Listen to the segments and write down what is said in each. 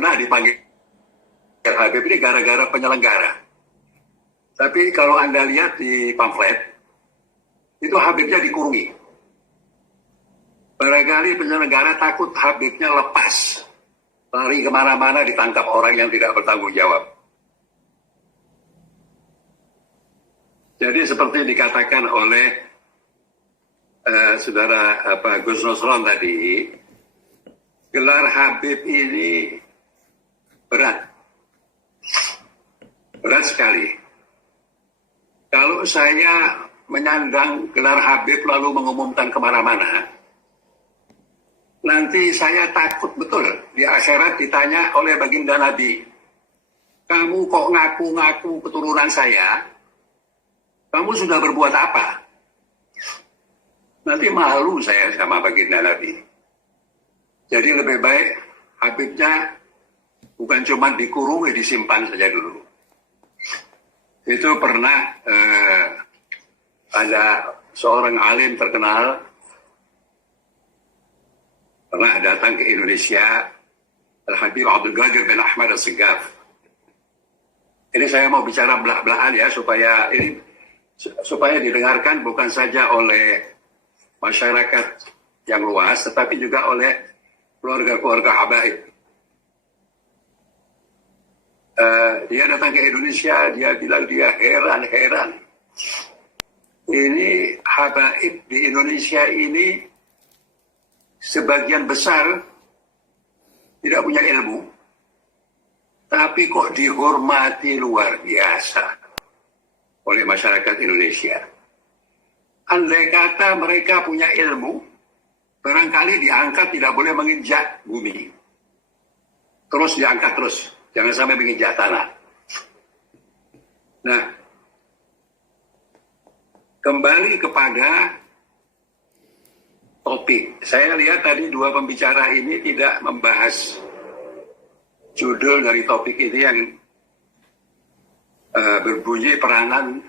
pernah dipanggil Habib ini gara-gara penyelenggara. Tapi kalau Anda lihat di pamflet, itu Habibnya dikurungi. Barangkali penyelenggara takut Habibnya lepas, lari kemana-mana ditangkap orang yang tidak bertanggung jawab. Jadi seperti dikatakan oleh saudara Gus Nusron tadi, gelar Habib ini berat sekali. Kalau saya menyandang gelar Habib lalu mengumumkan kemana-mana, nanti saya takut betul di akhirat ditanya oleh baginda Nabi, kamu kok ngaku-ngaku keturunan saya? Kamu sudah berbuat apa? Nanti malu saya sama baginda Nabi. Jadi lebih baik Habibnya bukan cuma dikurungi, disimpan saja dulu. Itu pernah ada seorang alim terkenal pernah datang ke Indonesia, Al-Habib Abdul Qadir bin Ahmad As-Segaf. Ini saya mau bicara belak-belakan ya supaya didengarkan bukan saja oleh masyarakat yang luas, tetapi juga oleh keluarga-keluarga habaib. Dia datang ke Indonesia, dia bilang dia heran. Ini habaib di Indonesia ini sebagian besar tidak punya ilmu, tapi kok dihormati luar biasa oleh masyarakat Indonesia. Andai kata mereka punya ilmu, barangkali diangkat tidak boleh menginjak bumi. Terus diangkat terus, jangan sampai menginjak tanah. Nah, kembali kepada topik. Saya lihat tadi dua pembicara ini tidak membahas judul dari topik ini yang berbunyi peranan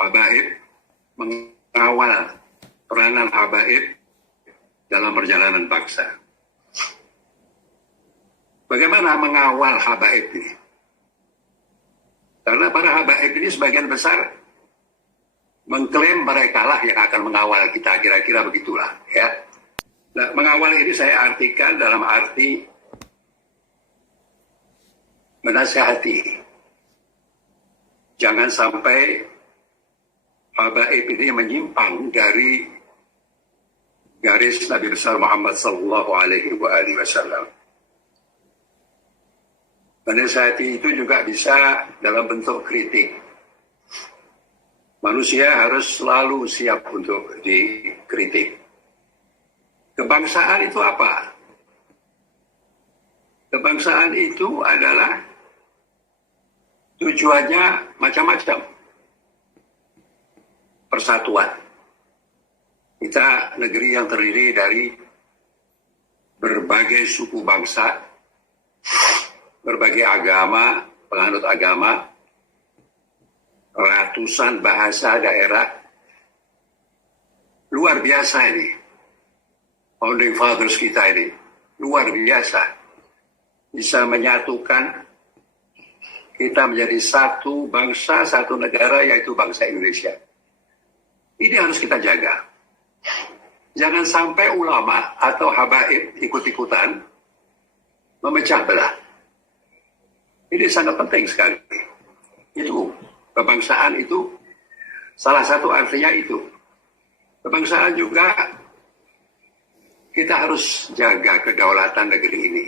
habaib, mengawal peranan habaib dalam perjalanan bangsa. Bagaimana mengawal habaib ini? Karena para habaib ini sebagian besar mengklaim mereka lah yang akan mengawal kita, kira-kira begitulah ya. Nah, mengawal ini saya artikan dalam arti menasihati. Jangan sampai habaib ini menyimpang dari garis Nabi besar Muhammad sallallahu alaihi wasallam. Menasihati itu juga bisa dalam bentuk kritik. Manusia harus selalu siap untuk dikritik. Kebangsaan itu apa? Kebangsaan itu adalah tujuannya macam-macam. Persatuan. Kita negeri yang terdiri dari berbagai suku bangsa, berbagai agama, penganut agama, ratusan bahasa daerah. Luar biasa ini. Founding Fathers kita ini. Luar biasa. Bisa menyatukan kita menjadi satu bangsa, satu negara, yaitu bangsa Indonesia. Ini harus kita jaga. Jangan sampai ulama atau habaib ikut-ikutan memecah belah. Ini sangat penting sekali. Itu, kebangsaan itu, salah satu artinya itu. Kebangsaan juga, kita harus jaga kedaulatan negeri ini.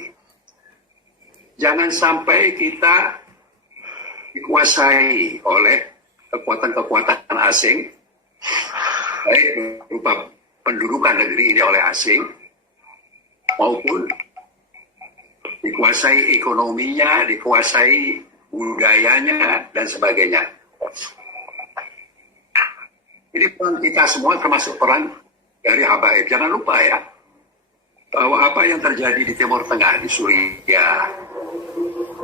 Jangan sampai kita dikuasai oleh kekuatan-kekuatan asing, baik berupa pendudukan negeri ini oleh asing, maupun dikuasai ekonominya, dikuasai budayanya, dan sebagainya. Ini peran kita semua termasuk peran dari habaib. Jangan lupa ya, bahwa apa yang terjadi di Timur Tengah, di Suriah,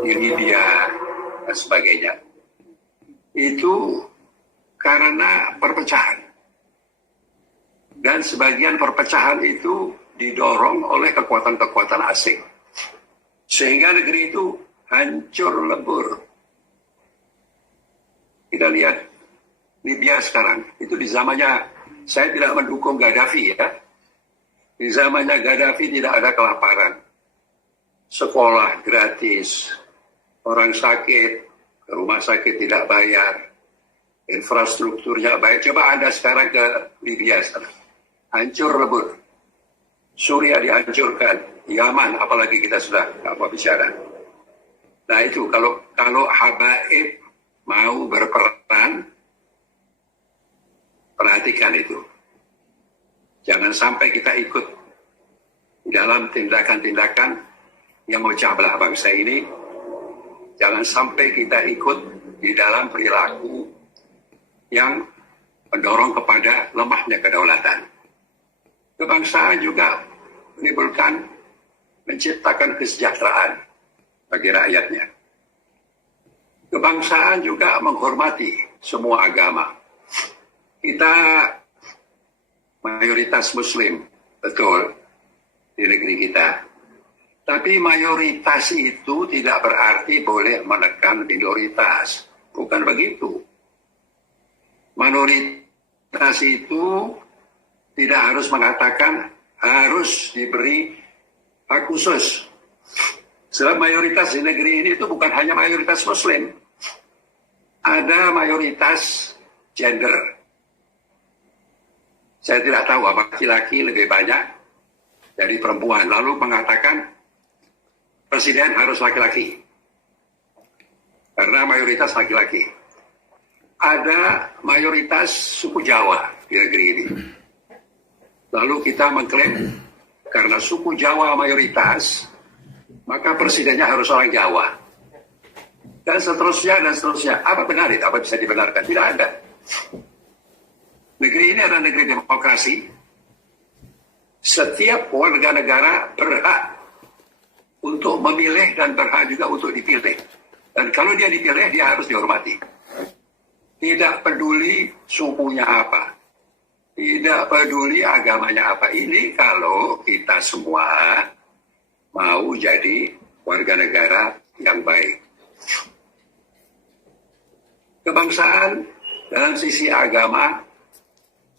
di Libya, dan sebagainya, itu karena perpecahan. Dan sebagian perpecahan itu didorong oleh kekuatan-kekuatan asing. Sehingga negeri itu hancur lebur. Kita lihat Libya sekarang, itu di zamannya, saya tidak mendukung Gaddafi ya. Di zamannya Gaddafi tidak ada kelaparan. Sekolah gratis, orang sakit, ke rumah sakit tidak bayar, infrastrukturnya baik. Coba Anda sekarang ke Libya sekarang. Hancur lebur. Suriah dihancurkan, Yaman apalagi kita sudah apa bicara. Nah itu kalau habaib mau berperan, perhatikan itu. Jangan sampai kita ikut dalam tindakan-tindakan yang memecah belah bangsa ini. Jangan sampai kita ikut di dalam perilaku yang mendorong kepada lemahnya kedaulatan. Kebangsaan juga menimbulkan, menciptakan kesejahteraan bagi rakyatnya. Kebangsaan juga menghormati semua agama. Kita mayoritas Muslim, betul, di negeri kita. Tapi mayoritas itu tidak berarti boleh menekan minoritas. Bukan begitu. Minoritas itu tidak harus mengatakan harus diberi hak khusus. Sebab mayoritas di negeri ini itu bukan hanya mayoritas Muslim. Ada mayoritas gender. Saya tidak tahu apa laki-laki lebih banyak dari perempuan. Lalu mengatakan presiden harus laki-laki. Karena mayoritas laki-laki. Ada mayoritas suku Jawa di negeri ini. Lalu kita mengklaim karena suku Jawa mayoritas, maka presidennya harus orang Jawa. Dan seterusnya, dan seterusnya. Apa benar itu? Apa bisa dibenarkan? Tidak ada. Negeri ini adalah negeri demokrasi. Setiap warga negara berhak untuk memilih dan berhak juga untuk dipilih. Dan kalau dia dipilih, dia harus dihormati. Tidak peduli sukunya apa. Tidak peduli agamanya apa. Ini kalau kita semua mau jadi warga negara yang baik. Kebangsaan dalam sisi agama,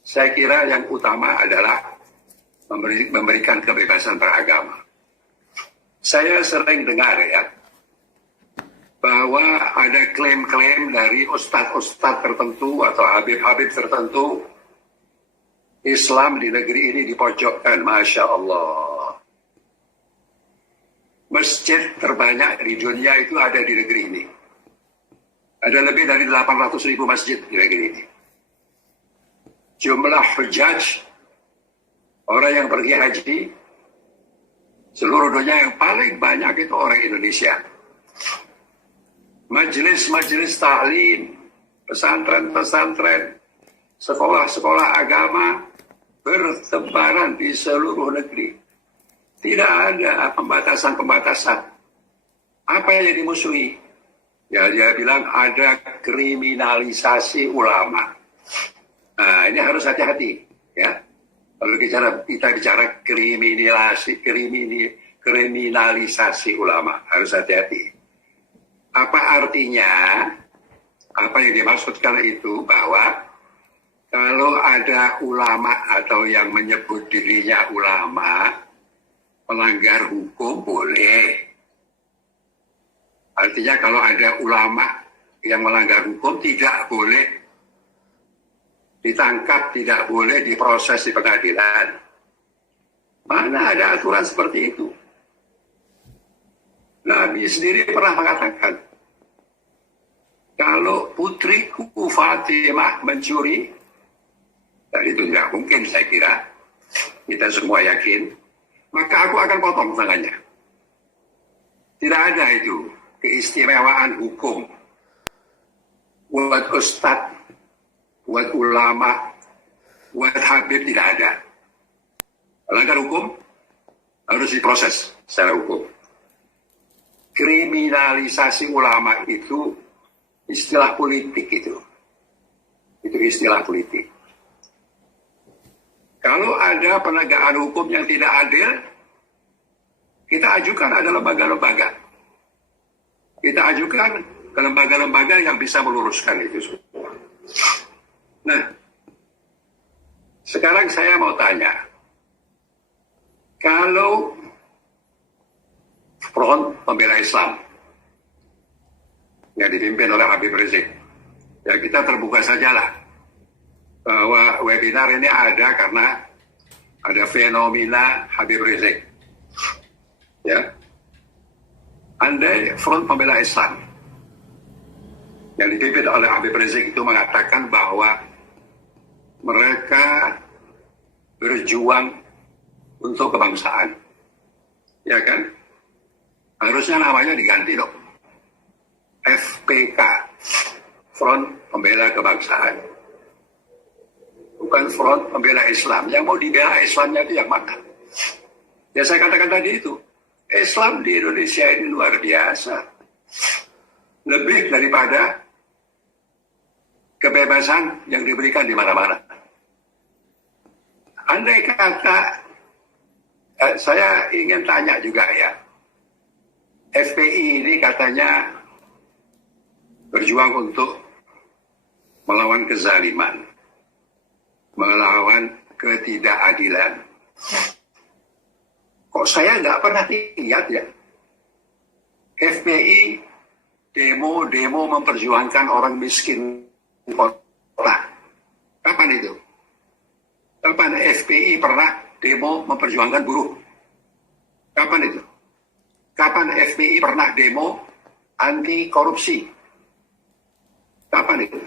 saya kira yang utama adalah memberikan kebebasan beragama. Saya sering dengar ya, bahwa ada klaim-klaim dari ustadz-ustadz tertentu atau habib-habib tertentu, Islam di negeri ini dipojokkan, Masya Allah. Masjid terbanyak di dunia itu ada di negeri ini. Ada lebih dari 800.000 masjid di negeri ini. Jumlah hujjaj, orang yang pergi haji, seluruh dunia yang paling banyak itu orang Indonesia. Majelis-majelis ta'lim, pesantren-pesantren, sekolah-sekolah agama bertebaran di seluruh negeri. Tidak ada pembatasan-pembatasan. Apa yang dimusuhi? Ya, dia bilang ada kriminalisasi ulama. Nah, ini harus hati-hati, ya. Kalau kita bicara kriminalisasi ulama, harus hati-hati. Apa artinya? Apa yang dimaksudkan itu bahwa kalau ada ulama atau yang menyebut dirinya ulama melanggar hukum boleh. Artinya kalau ada ulama yang melanggar hukum tidak boleh ditangkap, tidak boleh diproses di pengadilan. Mana ada aturan seperti itu? Nabi sendiri pernah mengatakan, kalau putriku Fatimah mencuri, dan itu tidak mungkin saya kira, kita semua yakin, maka aku akan potong tangannya. Tidak ada itu keistimewaan hukum buat ustadz, buat ulama, buat habib, tidak ada. Melanggar hukum harus diproses secara hukum. Kriminalisasi ulama itu istilah politik itu. Itu istilah politik. Kalau ada penegakan hukum yang tidak adil, Kita ajukan ada lembaga-lembaga. Kita ajukan ke lembaga-lembaga yang bisa meluruskan itu semua. Nah, sekarang saya mau tanya, kalau Front Pembela Islam yang dipimpin oleh Habib Rizik, ya kita terbuka sajalah bahwa webinar ini ada karena ada fenomena Habib Rizik. Ya, andai Front Pembela Islam yang dipimpin oleh Habib Rizik itu mengatakan bahwa mereka berjuang untuk kebangsaan, ya kan? Harusnya namanya diganti dong, FPK, Front Pembela Kebangsaan, bukan Front Pembela Islam. Yang mau dibela Islamnya itu yang mana? Ya saya katakan tadi itu, Islam di Indonesia ini luar biasa. Lebih daripada kebebasan yang diberikan di mana-mana. Andai kata, saya ingin tanya juga ya, FPI ini katanya berjuang untuk melawan kezaliman, melawan ketidakadilan. Kok saya nggak pernah lihat ya, FPI demo memperjuangkan orang miskin kota. Kapan itu? Kapan FPI pernah demo memperjuangkan buruh? Kapan itu? Kapan FPI pernah demo anti korupsi? Kapan itu?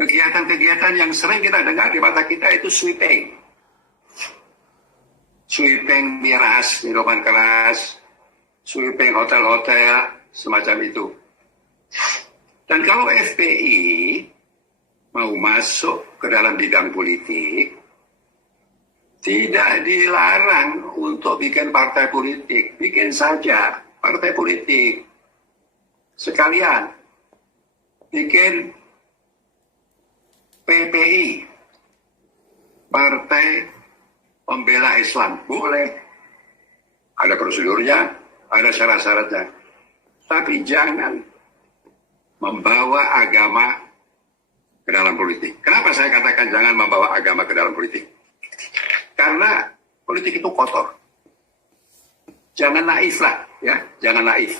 Kegiatan-kegiatan yang sering kita dengar di mata kita itu sweeping. Sweeping miras, minuman keras, sweeping hotel-hotel, semacam itu. Dan kalau FPI mau masuk ke dalam bidang politik, tidak dilarang untuk bikin partai politik. Bikin saja partai politik. Sekalian bikin PPI, Partai Pembela Islam. Boleh. Ada prosedurnya, ada syarat-syaratnya. Tapi jangan membawa agama ke dalam politik. Kenapa saya katakan jangan membawa agama ke dalam politik? Karena politik itu kotor. Jangan naif lah, ya, jangan naif.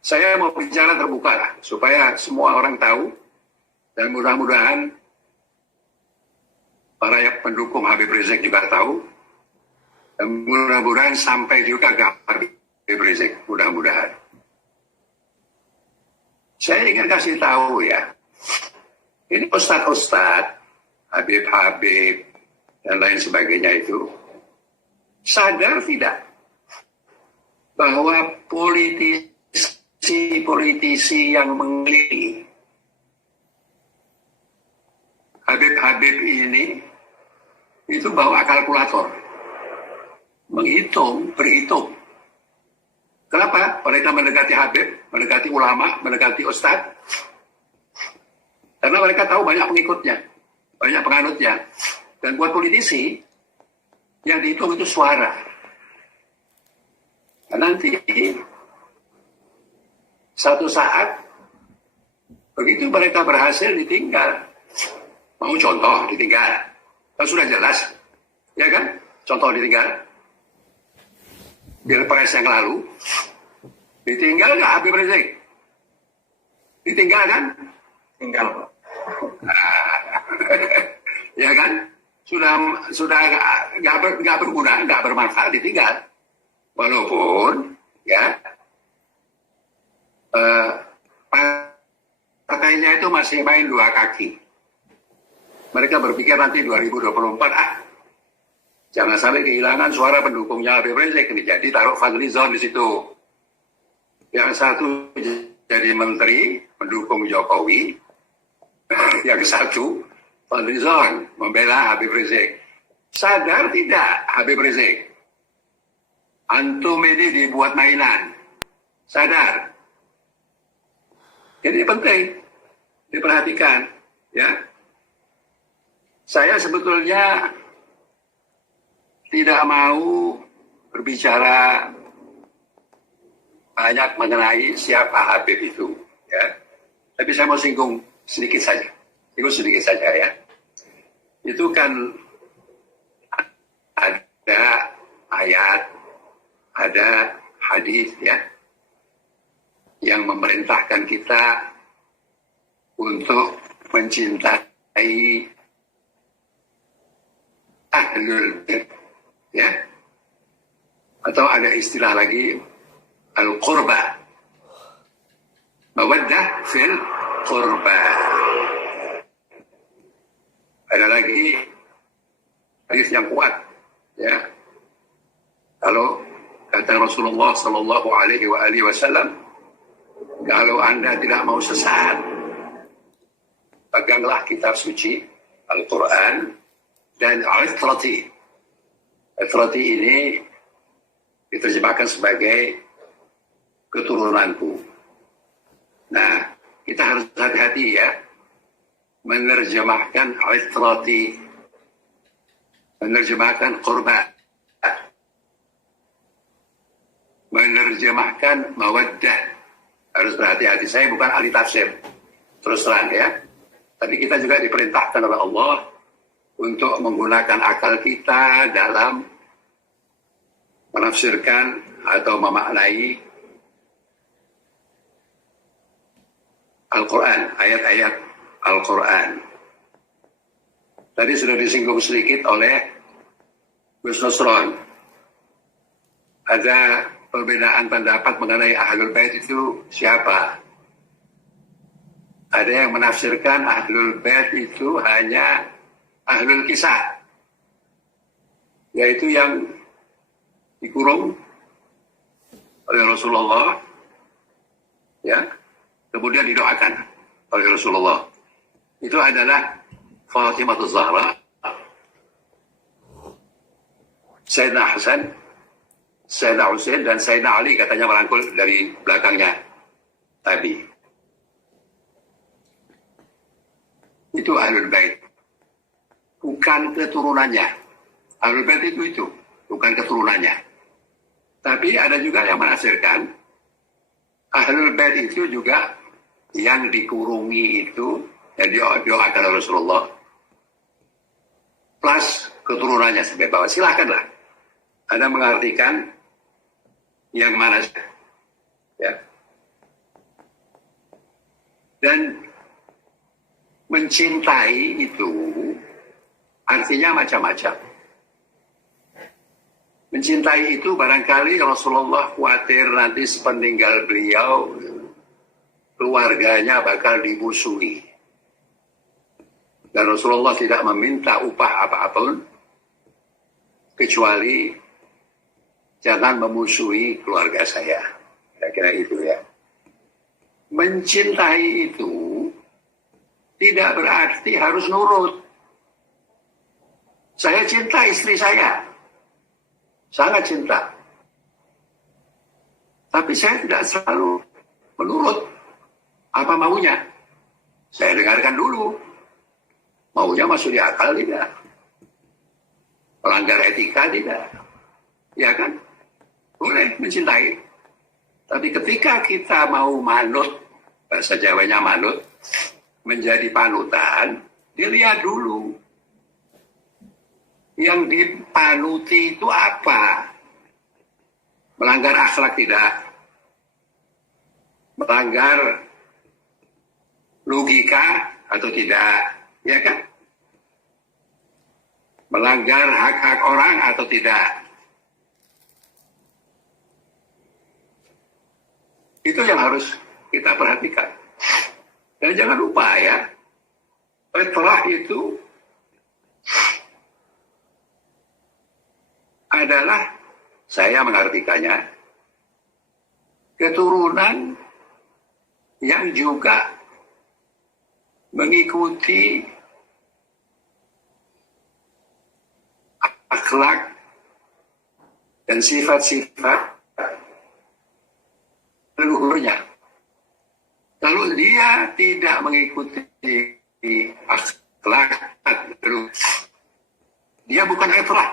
Saya mau bicara terbuka lah, supaya semua orang tahu, dan mudah-mudahan para pendukung Habib Rizik juga tahu, dan mudah-mudahan sampai juga ke Habib Rizik, mudah-mudahan. Saya ingin kasih tahu ya, ini ustadz-ustadz, Habib-Habib, dan lain sebagainya itu, sadar tidak bahwa politisi yang mengelilingi Habib-Habib ini itu bawa kalkulator, menghitung, berhitung. Kenapa? Mereka mendekati Habib, mendekati ulama, mendekati ustadz. Karena mereka tahu banyak pengikutnya, banyak penganutnya. Dan buat politisi, yang dihitung itu suara. Dan nanti, satu saat, begitu mereka berhasil ditinggal. Mau contoh ditinggal? Kan sudah jelas, ya kan? Contoh ditinggal. Pilpres yang lalu, ditinggal nggak Habib Rizik? Ditinggal kan? Tinggal. Ya kan? Sudah nggak berguna, nggak bermanfaat, ditinggal. Walaupun ya partainya itu masih main dua kaki. Mereka berpikir nanti 2024 jangan sampai kehilangan suara pendukungnya Habib Rizik ini. Jadi taruh Fadlizon di situ. Yang satu jadi menteri mendukung Jokowi, yang satu Fadlizon membela Habib Rizik. Sadar tidak Habib Rizik? Antum ini dibuat mainan. Sadar? Jadi penting diperhatikan, ya. Saya sebetulnya tidak mau berbicara banyak mengenai siapa Habib itu, ya. Tapi saya mau singgung sedikit saja, ya. Itu kan ada ayat, ada hadis, ya, yang memerintahkan kita untuk mencintai ahlul bait, ya. Atau ada istilah lagi al-qurba, mawaddah fil qurba. Ada lagi hadis yang kuat, ya. Kalau kata Rasulullah Sallallahu Alaihi Wasallam, kalau Anda tidak mau sesat, peganglah kitab suci Al-Quran dan Al-Itrati. Al-Itrati ini diterjemahkan sebagai keturunanku. Nah, kita harus hati-hati, ya, menerjemahkan Al-Itrati, menerjemahkan Qurba, menerjemahkan Mawaddah. Harus berhati-hati. Saya bukan ahli tafsir, terus terang, ya. Tapi kita juga diperintahkan oleh Allah untuk menggunakan akal kita dalam menafsirkan atau memaknai Al-Quran, ayat-ayat Al-Quran. Tadi sudah disinggung sedikit oleh Gus Nusron. Ada perbedaan pendapat mengenai Ahlul Bait itu siapa. Ada yang menafsirkan Ahlul Bait itu hanya Ahlul Kisah, yaitu yang dikurung oleh Rasulullah, ya, kemudian didoakan oleh Rasulullah. Itu adalah Fatimah Zahra, Sayyidina Hasan, Sayyidina Husain, dan Sayyidina Ali katanya merangkul dari belakangnya Nabi. Itu Ahlul Bait, bukan keturunannya. Ahlul Bait itu bukan keturunannya. Tapi ada juga yang menafsirkan Ahlul Bait itu juga yang dikurungi itu, yang doakan oleh Rasulullah, plus keturunannya sampai bawah. Silakanlah Anda mengartikan yang mana, ya. Dan mencintai itu artinya macam-macam. Mencintai itu barangkali Rasulullah khawatir nanti sepeninggal beliau keluarganya bakal dimusuhi. Dan Rasulullah tidak meminta upah apa-apun kecuali jangan memusuhi keluarga saya. Kira-kira itu, ya. Mencintai itu tidak berarti harus nurut. Saya cinta istri saya, sangat cinta. Tapi saya tidak selalu menurut apa maunya. Saya dengarkan dulu. Maunya masuk di akal tidak? Melanggar etika tidak? Ya kan? Boleh mencintai. Tapi ketika kita mau manut, bahasa Jawanya manut, menjadi panutan, dilihat dulu. Yang dipanuti itu apa? Melanggar akhlak tidak? Melanggar logika atau tidak? Ya kan? Melanggar hak-hak orang atau tidak? Itu yang harus kita perhatikan. Dan jangan lupa, ya, fitrah itu adalah, saya mengartikannya, keturunan yang juga mengikuti akhlak dan sifat-sifat leluhurnya. Kalau dia tidak mengikuti akhlak, dia bukan fitrah.